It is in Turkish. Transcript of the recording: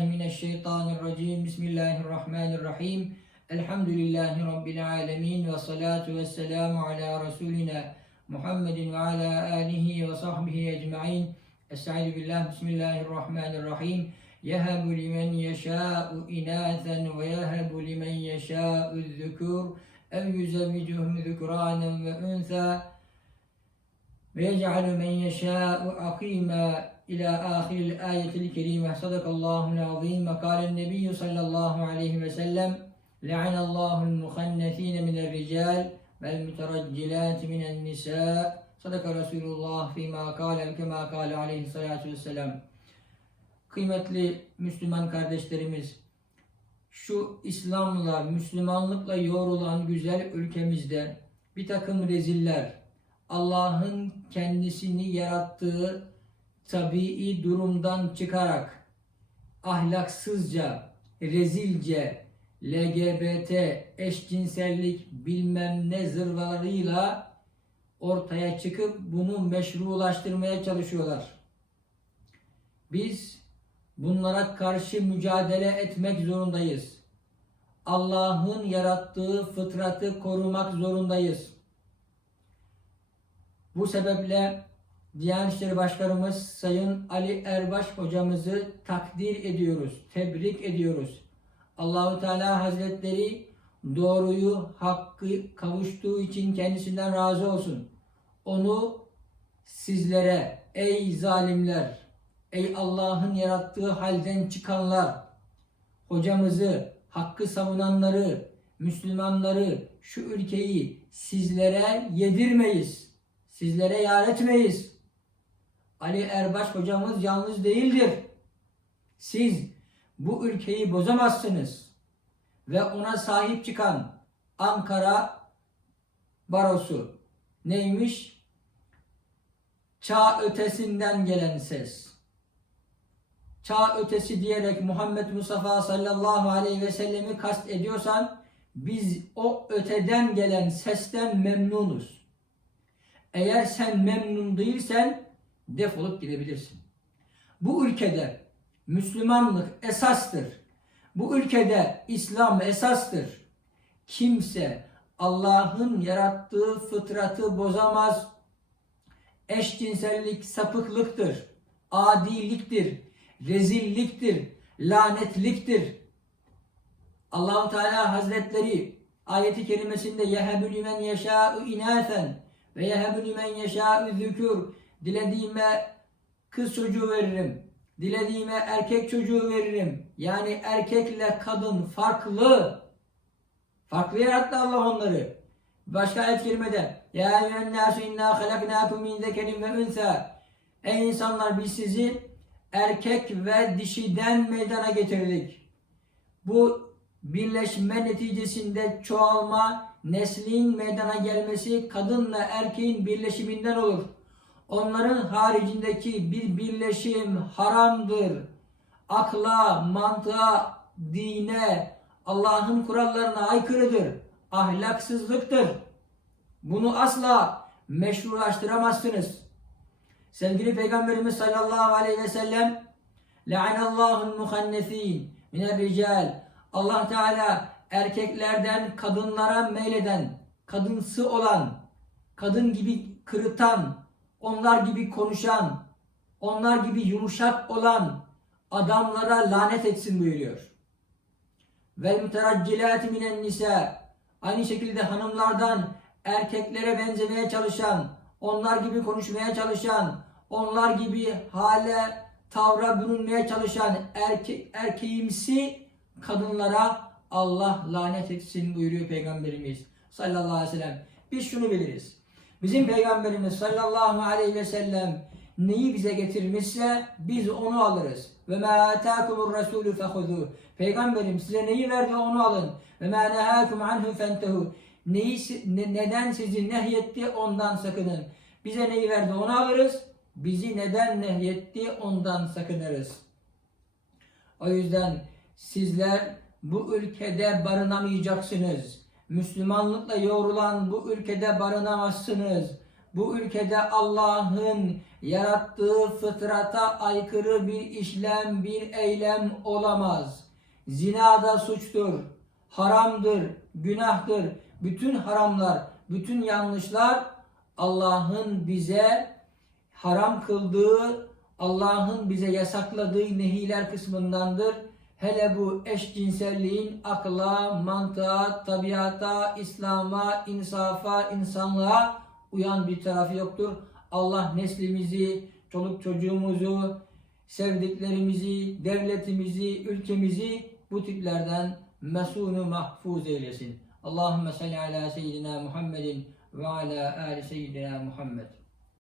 Mineşşeytanirracim. Bismillahirrahmanirrahim. Elhamdülillahi Rabbil alemin ve salatu ve selamu ala Resulina Muhammedin ve ala alihi ve sahbihi ecma'in. Estaizu billah. Bismillahirrahmanirrahim. Yehebu limen yeşâ'u inâthen ve yehebu limen yeşâ'u zükûr. Ev yüzevvicuhum zükrânen ve ünsâ. Ve yec'alu men yeşâ'u akîmâ إلى آخر الآية الكريمة صدق الله العظيم وقال النبي صلى الله عليه وسلم لعن الله المخنثين من الرجال والمترجلات من النساء صدق رسول الله فيما قال كما قال عليه الصلاة والسلام Kıymetli Müslüman kardeşlerimiz, şu İslam'la, Müslümanlıkla yoğrulan güzel ülkemizde bir takım reziller, Allah'ın kendisini yarattığı tabii durumdan çıkarak ahlaksızca, rezilce, LGBT, eşcinsellik bilmem ne zırvalarıyla ortaya çıkıp bunu meşrulaştırmaya çalışıyorlar. Biz bunlara karşı mücadele etmek zorundayız. Allah'ın yarattığı fıtratı korumak zorundayız. Bu sebeple Diyanet İşleri Başkanımız Sayın Ali Erbaş hocamızı takdir ediyoruz, tebrik ediyoruz. Allahu Teala Hazretleri doğruyu, hakkı kavuştuğu için kendisinden razı olsun. Onu sizlere ey zalimler, ey Allah'ın yarattığı halden çıkanlar, hocamızı, hakkı savunanları, Müslümanları, şu ülkeyi sizlere yedirmeyiz. Sizlere yar etmeyiz. Ali Erbaş hocamız yalnız değildir. Siz bu ülkeyi bozamazsınız. Ve ona sahip çıkan Ankara Barosu neymiş? Çağ ötesinden gelen ses. Çağ ötesi diyerek Muhammed Mustafa sallallahu aleyhi ve sellemi kast ediyorsan biz o öteden gelen sesten memnunuz. Eğer sen memnun değilsen defolup gidebilirsin. Bu ülkede Müslümanlık esastır. Bu ülkede İslam esastır. Kimse Allah'ın yarattığı fıtratı bozamaz. Eşcinsellik sapıklıktır, adiliktir, rezilliktir, lanetliktir. Allahu Teala Hazretleri ayeti kerimesinde yehebu limen yeşâ'u inâfen ve yehebu limen yeşâ'u zükûr dilediğime kız çocuğu veririm. Dilediğime erkek çocuğu veririm. Yani erkekle kadın farklı. Farklı yarattı Allah onları. Başka ayet kerimede Ya eyyühen nâsü innâ halaknâkum min zekerin ve ünsâ Ey insanlar biz sizi erkek ve dişiden meydana getirdik. Bu birleşme neticesinde çoğalma, neslin meydana gelmesi kadınla erkeğin birleşiminden olur. Onların haricindeki bir birleşim haramdır. Akla, mantığa, dine, Allah'ın kurallarına aykırıdır. Ahlaksızlıktır. Bunu asla meşrulaştıramazsınız. Sevgili Peygamberimiz sallallahu aleyhi ve sellem Le'anallahul muhannesin minel rical Allah Teala erkeklerden kadınlara meyleden, kadınsı olan, kadın gibi kırıtan, onlar gibi konuşan, onlar gibi yumuşak olan adamlara lanet etsin buyuruyor. Ve müteraccilati minen nisa aynı şekilde hanımlardan erkeklere benzemeye çalışan, onlar gibi konuşmaya çalışan, onlar gibi hale, tavra bürünmeye çalışan erke, erkeğimsi kadınlara Allah lanet etsin buyuruyor Peygamberimiz sallallahu aleyhi ve sellem. Biz şunu biliriz. Bizim Peygamberimiz sallallahu aleyhi ve sellem neyi bize getirmişse biz onu alırız. Ve ma ataakumur rasulü fehudu. Peygamberim size neyi verdi onu alın. Ve ma nehakum anhu fentehu. Neyi, ne, neden sizi nehyetti ondan sakının. Bize neyi verdi onu alırız. Bizi neden nehyetti ondan sakınırız. O yüzden sizler bu ülkede barınamayacaksınız. Müslümanlıkla yoğrulan bu ülkede barınamazsınız. Bu ülkede Allah'ın yarattığı fıtrata aykırı bir işlem, bir eylem olamaz. Zina da suçtur, haramdır, günahtır. Bütün haramlar, bütün yanlışlar Allah'ın bize haram kıldığı, Allah'ın bize yasakladığı nehiler kısmındandır. Hele bu eşcinselliğin akla, mantığa, tabiata, İslam'a, insafa, insanlığa uyan bir tarafı yoktur. Allah neslimizi, çoluk çocuğumuzu, sevdiklerimizi, devletimizi, ülkemizi bu tiplerden mesunu mahfuz eylesin. Allahümme salli ala seyyidina Muhammedin ve ala ali seyyidina Muhammed.